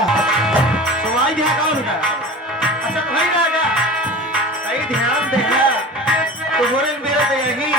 तुम्हारी ध्यान कौन है? अच्छा तुम्हारी ध्यान क्या? सही ध्यान देना तो बोले मेरा तो यही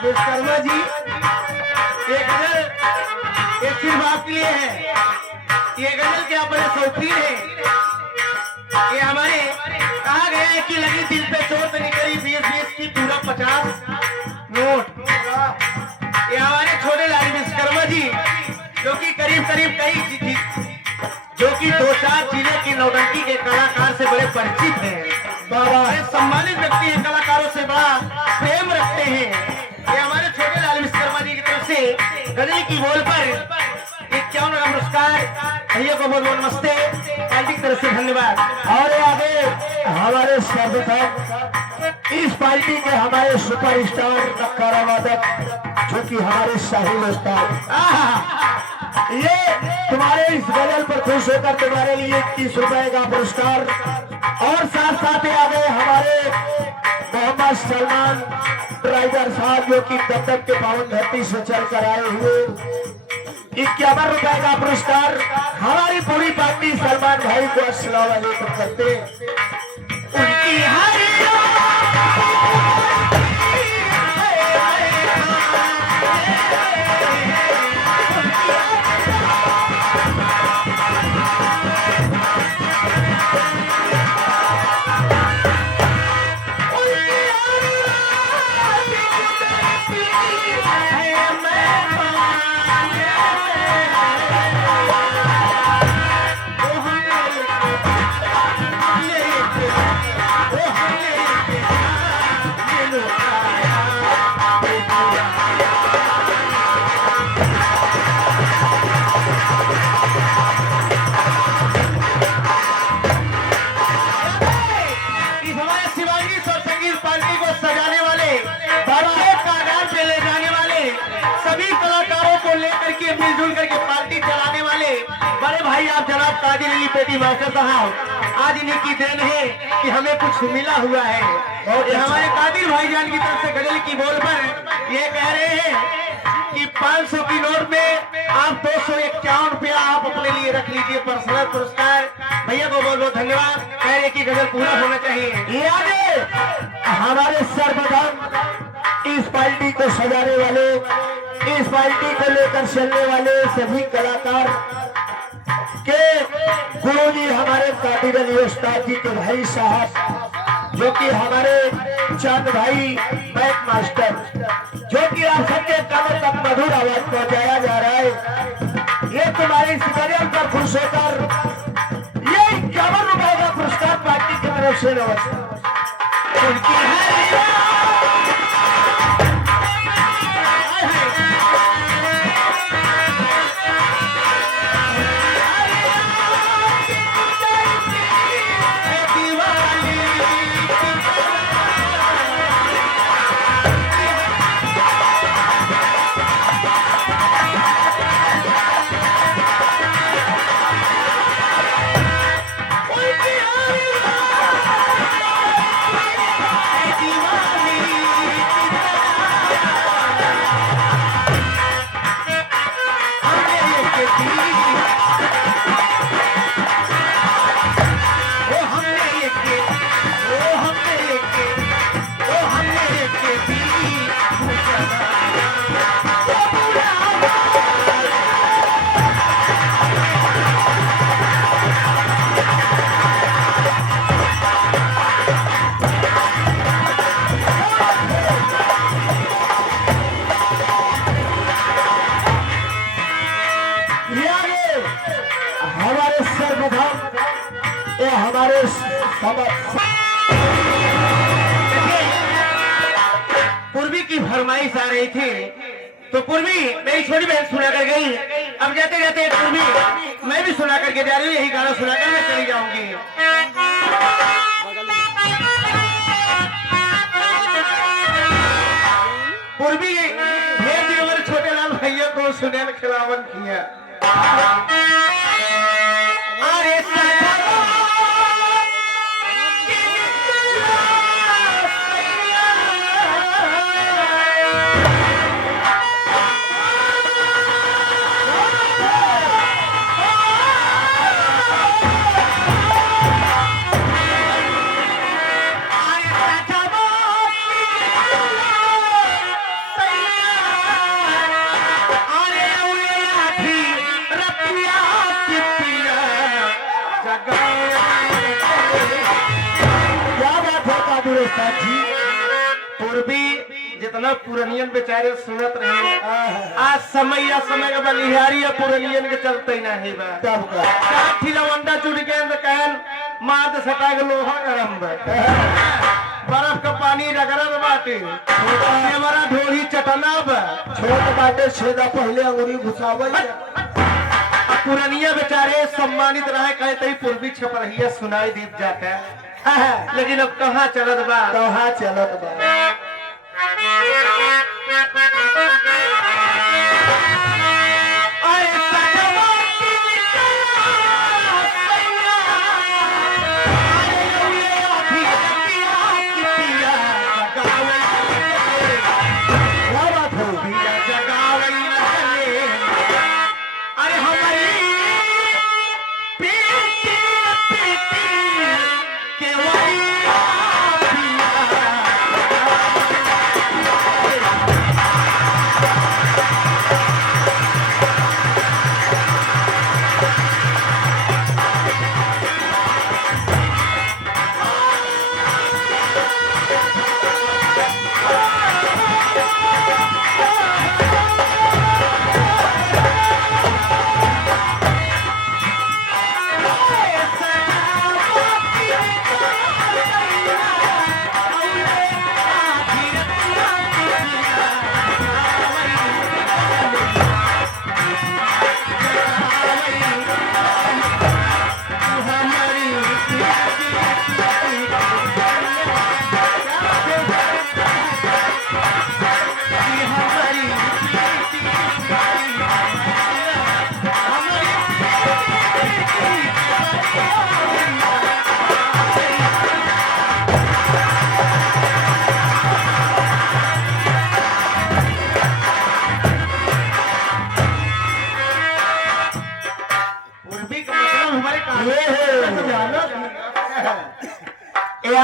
विश्वकर्मा जी ये गजल ये सिर्फ आपके लिए है। ये गजल के आप बड़े शौकीन हैं। ये हमारे कहा गया है कि लगी दिल पे चोट निकली 20-20 की पूरा 50 नोट। ये हमारे छोटे लाल विश्वकर्मा जी जो कि करीब कई जो कि 2-4 जिले की नौटंकी के कलाकार से बड़े परिचित हैं। बड़े सम्मानित व्यक्ति हैं, कलाकारों से बड़ा प्रेम रखते हैं। ये हमारे छोटे लाल विश्वकर्मा जी की तरफ से गजल की बोल पर 51 का पुरस्कार भैया को बहुत बहुत नमस्ते पार्टी की तरफ से धन्यवाद। और आगे हमारे सर्वप्रथम इस पार्टी के हमारे सुपरस्टार नक्कारा वादक जो कि हमारे शाही उस्ताद ये तुम्हारे इस गजल पर खुश होकर तुम्हारे लिए 21 रुपए का पुरस्कार और साथ साथ आगे हमारे मोहम्मद सलमान ड्राइवर साहब जो कि दत्तक के पावन धरती से चल कर आए हुए 51 रुपए का पुरस्कार हमारी पूरी पार्टी सलमान भाई को अस्सलाम वालेकुम करते उनकी बड़े भाई आप जनाब काजी अली पेटी मास्टर साहब, आज इन्हीं की देन है कि हमें कुछ मिला हुआ है। और ये हमारे कादिर भाईजान की तरफ से गजल की बोल पर ये कह रहे हैं कि 500 की नोट में आप 251 रुपया आप अपने लिए रख लीजिए पर्सनल पुरस्कार। भैया को बहुत बहुत धन्यवाद। कह रहे कि गजल पूरा होना चाहिए। ये आगे हमारे सर्वप्रथम इस पार्टी को सजाने वाले, इस पार्टी को लेकर चलने वाले सभी कलाकार के गुरुजी हमारे कादिर अली उस्ताद जी के भाई साहब, जो कि हमारे चंद भाई बैक मास्टर, जो कि आप सबके कानों तक मधुर आवाज पहुंचाया जा रहा है। ये तुम्हारी सिकरियम पर खुश होकर ये 51 रुपए का पुरस्कार पार्टी की तरफ से नमस्कार। हमारे सर्वप्रथम ये हमारे पूर्वी की फरमाइश आ रही थी, तो पूर्वी मेरी छोटी बहन सुना कर गई। अब जाते जाते पूर्वी मैं भी सुना करके जा रही हूँ। यही गाना सुनाकर मैं चली जाऊंगी। पूर्वी ढेर दिन हमारे छोटे लाल भैया को सुने में खिलावन किया। अरे पूर्वी जितना पुरनियन बेचारे सुनत रहे, आज समय या समय का बलिहारी या पुरनियन के चलते ही नहीं बा। काठी लवंडा चुड़ के अंदर कहन मार दे सटा के लोहा गरम बा। बर्फ का पानी रगड़त बाटे, हमारा ढोरी चटना बा। छोट बाटे छेदा पहले अंगुरी घुसावल। पुरनिया बेचारे सम्मानित रहे, कहते ही पूर्वी छप रही है सुनाई दीप जाता है। लेकिन अब कहाँ चलत बा, कहाँ चलत बा।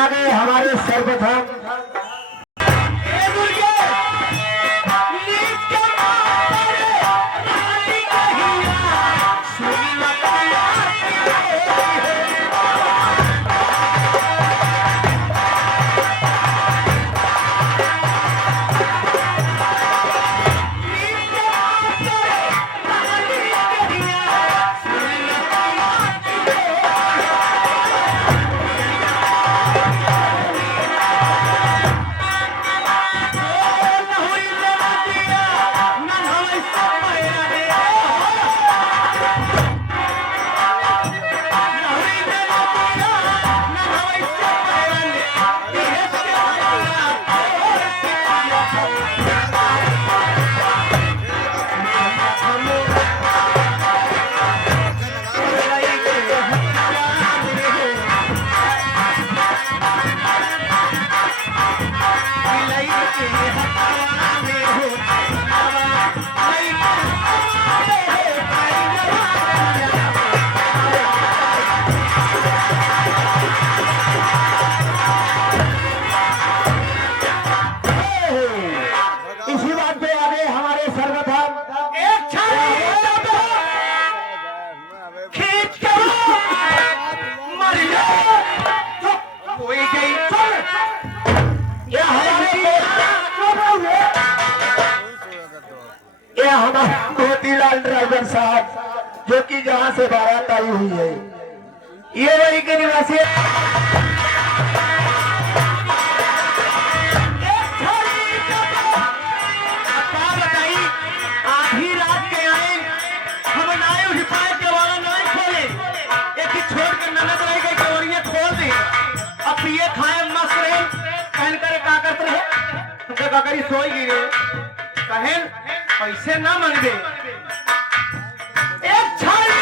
आगे हमारे सर्वप्रथम इसी बात पे आगे हमारे सर्वप्रथम एक खींच के मरिया कोई गई ये हमारे मोतीलाल ड्राइवर साहब जो कि जहाँ से बारात आई हुई है, ये वही के निवासी आधी रात के आए हम नाए उठ पाए के वाला नाए खोले एक ही छोड़ के ननद रह गई केवड़ियां खोल दी अब पिए खाए मस्त रहे कहन करे का करते रहे तो काकरी सोई गिरे कहन पैसे ना मांगे एक छाड़ी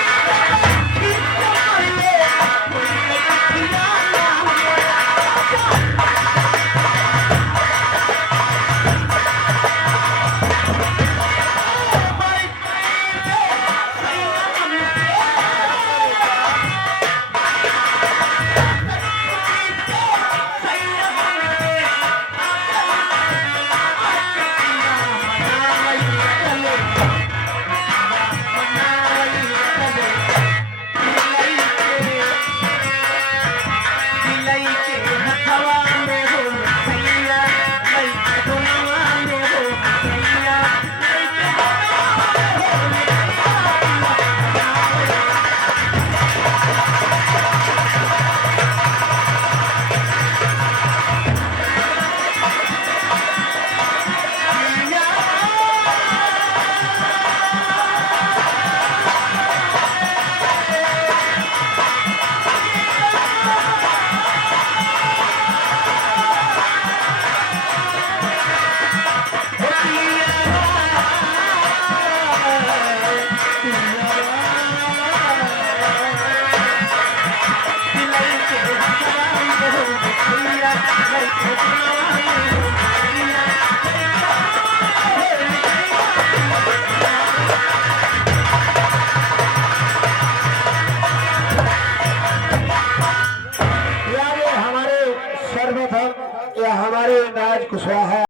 हमारे सर्वप्रथम या हमारे नाज कुशवाहा